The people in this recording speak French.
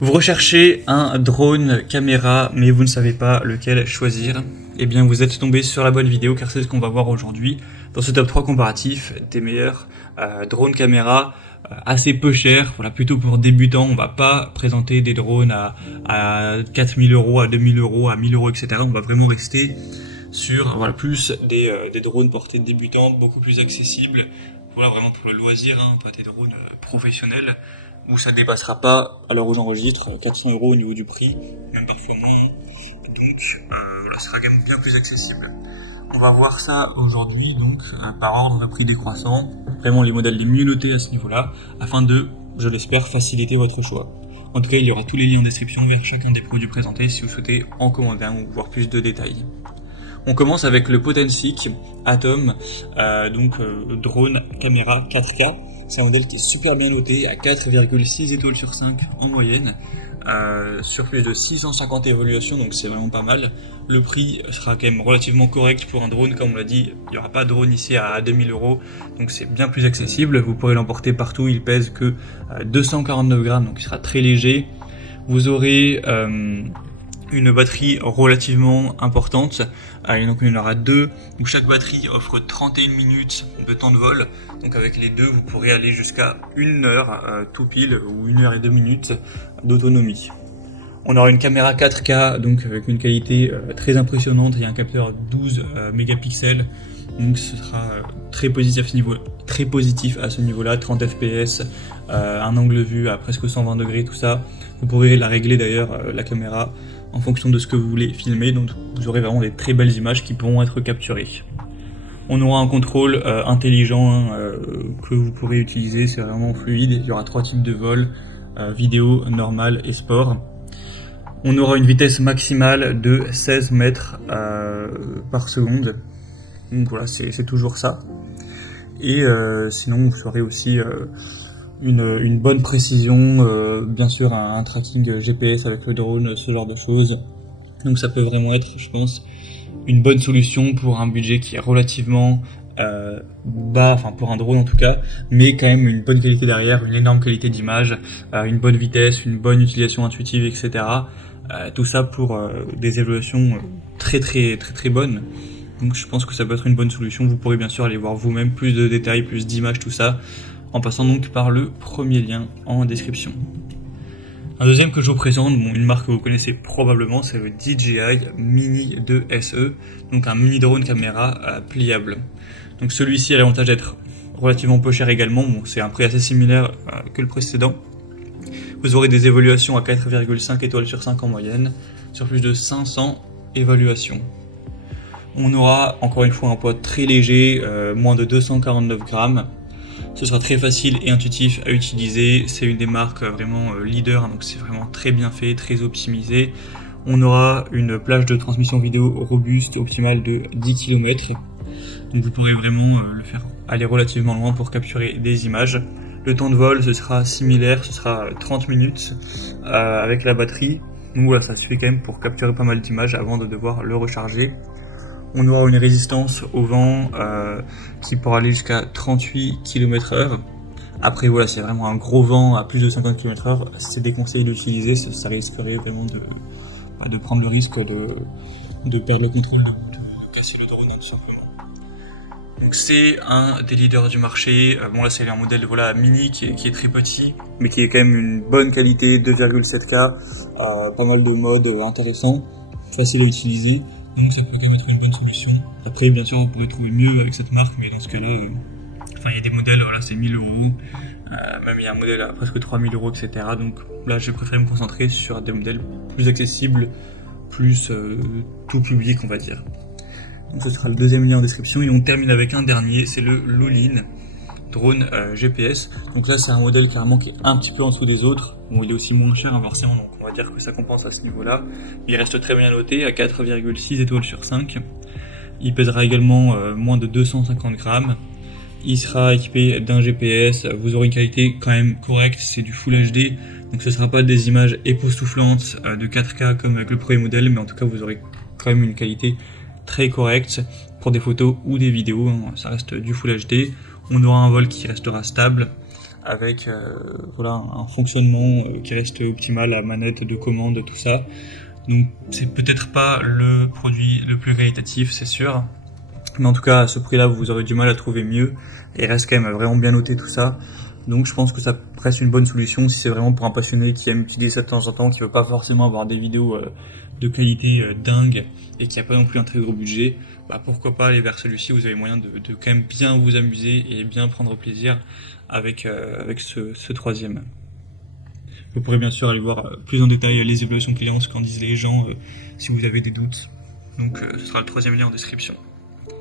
Vous recherchez un drone caméra, mais vous ne savez pas lequel choisir. Eh bien, vous êtes tombé sur la bonne vidéo, car c'est ce qu'on va voir aujourd'hui dans ce top 3 comparatif des meilleurs drones caméra assez peu chers. Voilà, plutôt pour débutants. On va pas présenter des drones à 4000 euros, à 2000 euros, à 1000 euros, etc. On va vraiment rester sur plus des drones portée de débutants, beaucoup plus accessibles. Voilà, vraiment pour le loisir, pas des drones professionnels, où ça dépassera pas, à l'heure où j'enregistre, 400 euros au niveau du prix, même parfois moins. Donc voilà, ça sera quand même bien plus accessible. On va voir ça aujourd'hui, donc par ordre de prix décroissant, vraiment les modèles les mieux notés à ce niveau-là, afin de, je l'espère, faciliter votre choix. En tout cas, il y aura tous les liens en description vers chacun des produits présentés si vous souhaitez en commander un ou voir plus de détails. On commence avec le Potensic Atom, drone caméra 4K. C'est un modèle qui est super bien noté, à 4,6 étoiles sur 5 en moyenne, sur plus de 650 évaluations, donc c'est vraiment pas mal. Le prix sera quand même relativement correct pour un drone, comme on l'a dit, il n'y aura pas de drone ici à 2000 euros, donc c'est bien plus accessible. Vous pourrez l'emporter partout, il pèse que 249 grammes, donc il sera très léger. Vous aurez une batterie relativement importante, donc il y en aura deux, où chaque batterie offre 31 minutes de temps de vol, donc avec les deux vous pourrez aller jusqu'à 1 heure tout pile, ou 1 heure et 2 minutes d'autonomie. On aura une caméra 4K, donc avec une qualité très impressionnante, il y a un capteur 12 mégapixels, donc ce sera très positif à ce niveau-là, 30 fps, un angle vue à presque 120 degrés, tout ça. Vous pourrez la régler d'ailleurs, la caméra, en fonction de ce que vous voulez filmer, donc vous aurez vraiment des très belles images qui pourront être capturées. On aura un contrôle intelligent que vous pourrez utiliser, c'est vraiment fluide. Il y aura 3 types de vol, vidéo, normal et sport. On aura une vitesse maximale de 16 mètres par seconde, donc voilà, c'est toujours ça. Et sinon vous aurez aussi une bonne précision, bien sûr un tracking GPS avec le drone, ce genre de choses. Donc ça peut vraiment être, je pense, une bonne solution pour un budget qui est relativement bas, enfin pour un drone en tout cas, mais quand même une bonne qualité derrière, une énorme qualité d'image, une bonne vitesse, une bonne utilisation intuitive, etc. Tout ça pour des évaluations très bonnes. Donc je pense que ça peut être une bonne solution. Vous pourrez bien sûr aller voir vous-même plus de détails, plus d'images, tout ça, en passant donc par le premier lien en description. Un deuxième que je vous présente, une marque que vous connaissez probablement, c'est le DJI Mini 2 SE, donc un mini drone caméra pliable. Donc celui-ci a l'avantage d'être relativement peu cher également, c'est un prix assez similaire que le précédent. Vous aurez des évaluations à 4,5 étoiles sur 5 en moyenne, sur plus de 500 évaluations. On aura encore une fois un poids très léger, moins de 249 grammes. Ce sera très facile et intuitif à utiliser, c'est une des marques vraiment leader, donc c'est vraiment très bien fait, très optimisé. On aura une plage de transmission vidéo robuste, optimale de 10 km, donc vous pourrez vraiment le faire aller relativement loin pour capturer des images. Le temps de vol, ce sera similaire, ce sera 30 minutes avec la batterie, donc voilà, ça suffit quand même pour capturer pas mal d'images avant de devoir le recharger. On aura une résistance au vent qui pourra aller jusqu'à 38 km/h. Après voilà, c'est vraiment un gros vent à plus de 50 km/h, c'est déconseillé d'utiliser, ça risquerait vraiment de prendre le risque de perdre le contrôle, de casser le drone tout simplement. Donc c'est un des leaders du marché. Bon là c'est un modèle mini qui est très petit, mais qui est quand même une bonne qualité, 2,7K, pas mal de modes intéressants, facile à utiliser. Donc ça peut quand même être une bonne solution. Après bien sûr on pourrait trouver mieux avec cette marque, mais dans ce cas-là, il y a des modèles, c'est 1000 euros, même il y a un modèle à presque 3000 euros, etc. Donc là j'ai préféré me concentrer sur des modèles plus accessibles, plus tout public on va dire. Donc ce sera le deuxième lien en description, et on termine avec un dernier, c'est le Lulin drone GPS. Donc là c'est un modèle carrément qui est un petit peu en dessous des autres. Bon, il est aussi moins cher inversement, donc on va dire que ça compense à ce niveau-là. Il reste très bien noté à 4,6 étoiles sur 5. Il pèsera également moins de 250 grammes. Il sera équipé d'un GPS. Vous aurez une qualité quand même correcte, c'est du Full HD. Donc ce ne sera pas des images époustouflantes de 4K comme avec le premier modèle, mais en tout cas vous aurez quand même une qualité très correcte pour des photos ou des vidéos. Ça reste du Full HD. On aura un vol qui restera stable, avec voilà, un fonctionnement qui reste optimal, la manette de commande, tout ça. Donc c'est peut-être pas le produit le plus qualitatif, c'est sûr. Mais en tout cas, à ce prix-là, vous aurez du mal à trouver mieux. Et il reste quand même vraiment bien noté tout ça. Donc je pense que ça reste une bonne solution si c'est vraiment pour un passionné qui aime utiliser ça de temps en temps, qui veut pas forcément avoir des vidéos de qualité dingue et qui a pas non plus un très gros budget. Bah pourquoi pas aller vers celui-ci, vous avez moyen de quand même bien vous amuser et bien prendre plaisir avec ce troisième. Vous pourrez bien sûr aller voir plus en détail les évaluations clients, ce qu'en disent les gens si vous avez des doutes. Donc ce sera le troisième lien en description.